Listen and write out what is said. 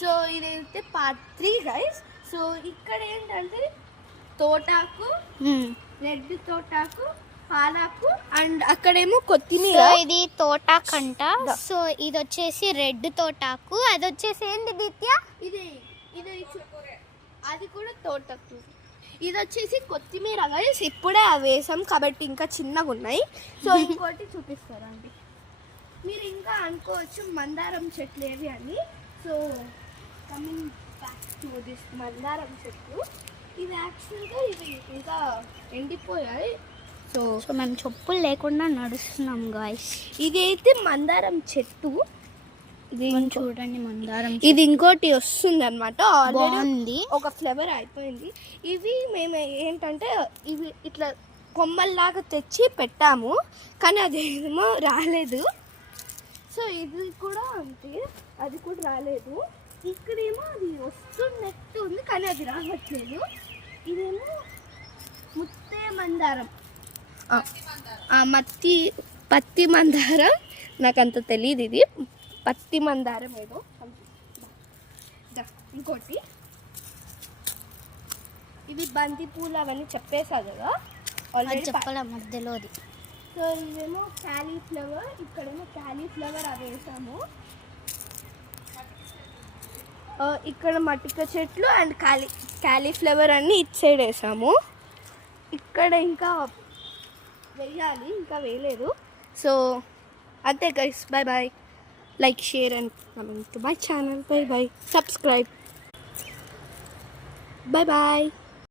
So ఇదైతే part 3 guys. So ఇక్కడ ఏంటంటే తోటాకు, రెడ్ తోటాకు, పాలాకు అండ్ అక్కడేమో కొత్తిమీర. ఇది తోటాకు అంట. సో ఇది వచ్చేసి రెడ్ తోటాకు, అది వచ్చేసి ఏంటి దిత్య? ఇది అది కూడా తోటాకు. ఇది వచ్చేసి కొత్తిమీర గైస్. ఇప్పుడే అవి వేసాం కాబట్టి ఇంకా చిన్నగా ఉన్నాయి. సో ఇంకోటి చూపిస్తారండి. మీరు ఇంకా అనుకోవచ్చు మందారం చెట్లు ఏవి అని. So coming back to this మందారం చెట్లు. ఇవి యాక్చువల్గా ఇవి ఇంకా ఎండిపోయాయి. సో మేము చెప్పులు లేకుండా నడుస్తున్నాం గాయస్. ఇది అయితే మందారం చెట్టు. ఇది చూడండి మందారం. ఇది ఇంకోటి వస్తుంది అనమాట. ఆల్రెడీ ఒక ఫ్లవర్ అయిపోయింది. ఇవి మేము ఏంటంటే ఇవి ఇట్లా కొమ్మల్లాగా తెచ్చి పెట్టాము, కానీ అదేమో రాలేదు. సో ఇది కూడా అంతే, అది కూడా రాలేదు. ఇక్కడేమో అది వస్తున్నట్టు ఉంది కానీ అది రావట్లేదు. ఇదేమో ముత్తే మందారం, పత్తి మందారం. నాకు అంత తెలియదు. ఇది పత్తి మందారం ఏదో. ఇంకోటి ఇవి బంతి పూలు అవన్నీ చెప్పేసా కదా ఆల్రెడీ చెప్పాల మధ్యలోది. సో ఇదేమో క్యాలీఫ్లవర్, ఇక్కడేమో క్యాలీఫ్లవర్ అవి వేసాము. ఇక్కడ మట్టిక చెట్లు అండ్ క్యాలీఫ్లవర్ అన్ని ఇటు సైడ్ వేసాము. ఇక్కడ ఇంకా వేయాలి, ఇంకా వేయలేదు. సో అంతే guys, bye bye. Like, share and comment to my channel. Bye bye. Subscribe. Bye bye.